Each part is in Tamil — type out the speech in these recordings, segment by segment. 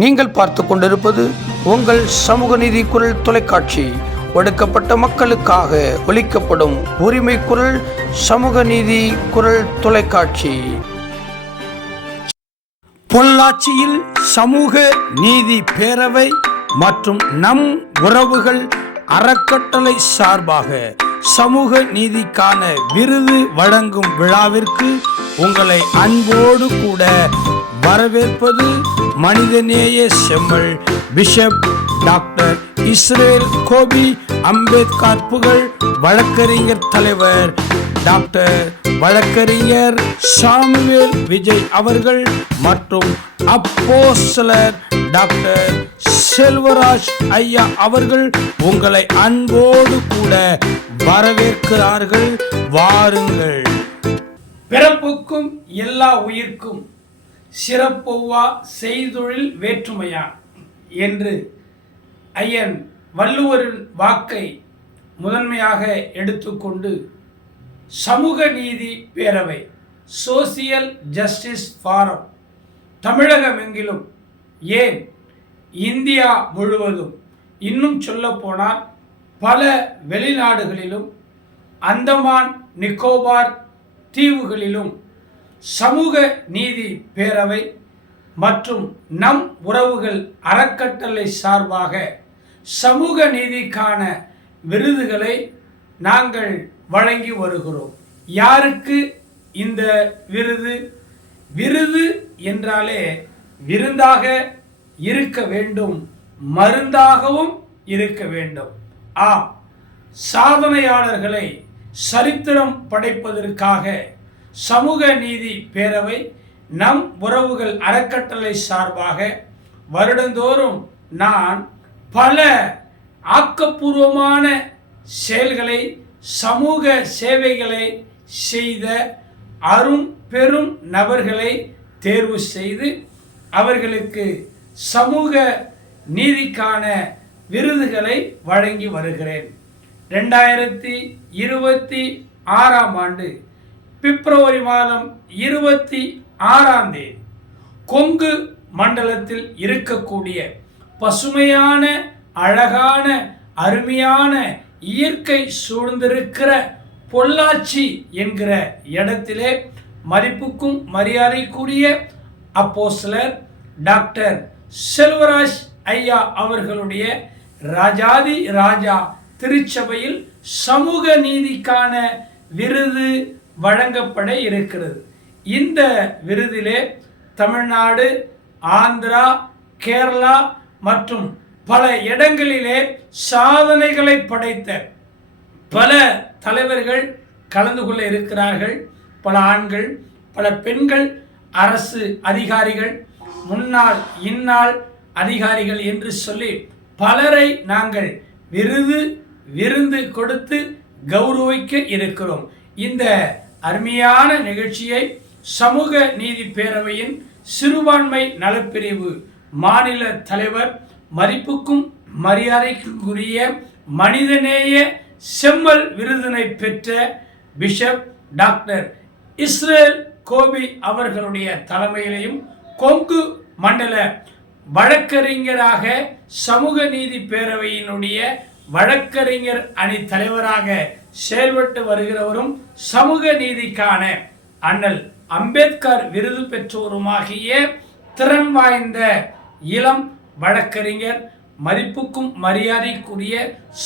நீங்கள் பார்த்து கொண்டிருப்பது உங்கள் சமூக நீதி குரல் தொலைக்காட்சி. உங்கள் சமூக நீதி குரல் தொலைக்காட்சி ஒடுக்கப்பட்ட மக்களுக்காக ஒலிக்கப்படும் உரிமை குரல் சமூக நீதி குரல் தொலைக்காட்சி. பொள்ளாச்சியில் சமூக நீதி பேரவை மற்றும் நம் உறவுகள் அறக்கட்டளை சார்பாக சமூக நீதிக்கான விருது வழங்கும் விழாவிற்கு உங்களை அன்போடு கூட வரவேற்பது மனிதநேய செம்மல் bishop doctor Israel Gopi Ambedkar புகழ் வழக்கறிஞர் தலைவர் டாக்டர் வழக்கறிஞர் சாமுவேல் விஜய் அவர்கள் மற்றும் அப்போஸ்தலர் டாக்டர் செல்வராஜ் ஐயா அவர்கள் உங்களை அன்போடு கூட வரவேற்கிறார்கள். வாருங்கள். பிறப்புக்கும் எல்லா உயிர்க்கும் சிறப்பொவ்வா செய்தொழில் வேற்றுமையான் என்று ஐயன் வள்ளுவரின் வாக்கை முதன்மையாக எடுத்துக்கொண்டு சமூக நீதி பேரவை சோசியல் ஜஸ்டிஸ் ஃபாரம் தமிழகமெங்கிலும் ஏன் இந்தியா முழுவதும் இன்னும் சொல்லப்போனால் பல வெளிநாடுகளிலும் அந்தமான் நிக்கோபார் தீவுகளிலும் சமூக நீதி பேரவை மற்றும் நம் உறவுகள் அறக்கட்டளை சார்பாக சமூக நீதிக்கான விருதுகளை நாங்கள் வழங்கி வருகிறோம். யாருக்கு இந்த விருது? விருது என்றாலே விருந்தாக இருக்க வேண்டும், மருந்தாகவும் இருக்க வேண்டும். சாதனையாளர்களை சரித்திரம் படைப்பதற்காக சமூக நீதி பேரவை நம் உறவுகள் அறக்கட்டளை சார்பாக வருடந்தோறும் நான் பல ஆக்கப்பூர்வமான செயல்களை சமூக சேவைகளை செய்த அரும் பெரும் நபர்களை தேர்வு செய்து அவர்களுக்கு சமூக நீதிக்கான விருதுகளை வழங்கி வருகிறேன். 2026 ஆண்டு பிப்ரவரி மாதம் 26 கொங்கு மண்டலத்தில் இருக்கக்கூடிய பசுமையான அழகான அருமையான இயற்கை சூழ்ந்திருக்கிற பொள்ளாச்சி என்கிற இடத்திலே மதிப்புக்கும் மரியாதைக்குரிய அப்போஸ்தலர் டாக்டர் செல்வராஜ் ஐயா அவர்களுடைய ராஜாதி ராஜா திருச்சபையில் சமூக நீதிக்கான விருது வழங்கப்பட இருக்கிறது. இந்த விருதிலே தமிழ்நாடு, ஆந்திரா, கேரளா மற்றும் பல இடங்களிலே சாதனைகளை படைத்த பல தலைவர்கள் கலந்து கொள்ள இருக்கிறார்கள். பல ஆண்கள், பல பெண்கள், அரசு அதிகாரிகள், முன்னாள் இந்நாள் அதிகாரிகள் என்று சொல்லி பலரை நாங்கள் விருந்து கொடுத்து கௌரவிக்க இருக்கிறோம். இந்த அருமையான நிகழ்ச்சியை சமூக நீதி பேரவையின் சிறுபான்மை நலப்பிரிவு மாநில தலைவர் மதிப்புக்கும் மரியாதைக்குரிய மனிதநேய செம்மல் விருதினை பெற்ற பிஷப் டாக்டர் இஸ்ரேல் கோபி அவர்களுடைய தலைமையிலையும் கொங்கு மண்டல வழக்கறிஞராக சமூக நீதி பேரவையினுடைய வழக்கறிஞர் அணி தலைவராக செயல்பட்டு வருகிறவரும் சமூக நீதிக்கான அண்ணல் அம்பேத்கர் விருது பெற்றோருமாகிய திறன் வாய்ந்த இளம் வழக்கறிஞர் மதிப்புக்கும் மரியாதைக்குரிய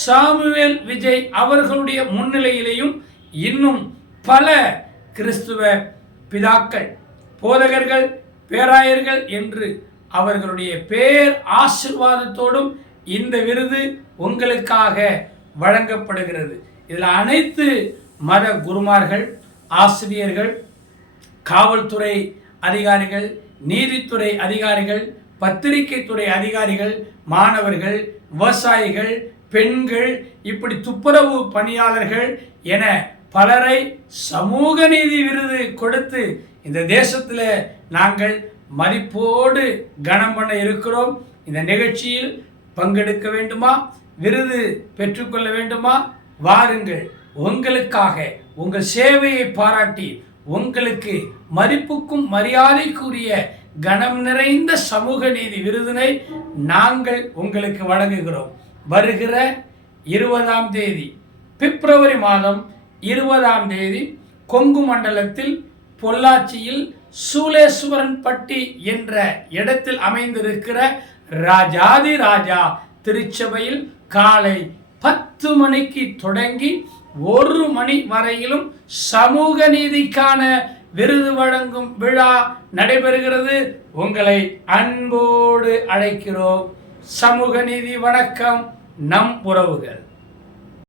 சாமுவேல் விஜய் அவர்களுடைய முன்னிலையிலேயும் இன்னும் பல கிறிஸ்துவ பிதாக்கள், போதகர்கள், பேராயர்கள் என்று அவர்களுடைய பேர் ஆசீர்வாதத்தோடும் இந்த விருது உங்களுக்காக வழங்கப்படுகிறது. இதில் அனைத்து மத குருமார்கள், ஆசிரியர்கள், காவல்துறை அதிகாரிகள், நீதித்துறை அதிகாரிகள், பத்திரிகை துறை அதிகாரிகள், மாணவர்கள், விவசாயிகள், பெண்கள், இப்படி துப்புரவு பணியாளர்கள் என பலரை சமூக நீதி விருது கொடுத்து இந்த தேசத்தில் நாங்கள் மதிப்போடு கனம் பண்ண இருக்கிறோம். இந்த நிகழ்ச்சியில் பங்கெடுக்க வேண்டுமா? விருது பெற்றுக்கொள்ள வேண்டுமா? வாருங்கள். உங்களுக்காக உங்கள் சேவையை பாராட்டி உங்களுக்கு மதிப்புக்கும் மரியாதைக்குரிய கனம் நிறைந்த சமூக நீதி விருதினை நாங்கள் உங்களுக்கு வழங்குகிறோம். வருகிற 20ஆம் தேதி பிப்ரவரி மாதம் 20ஆம் தேதி கொங்கு மண்டலத்தில் பொள்ளாச்சியில் சூளேஸ்வரன்பட்டி என்ற இடத்தில் அமைந்திருக்கிற ராஜாதி ராஜா திருச்சபையில் காலை 10 மணிக்கு தொடங்கி 1 மணி வரையிலும் சமூக நீதிக்கான விருது வழங்கும் விழா நடைபெறுகிறது. உங்களை அன்போடு அழைக்கிறோம். சமூக நீதி வணக்கம். நம் உறவுகள்.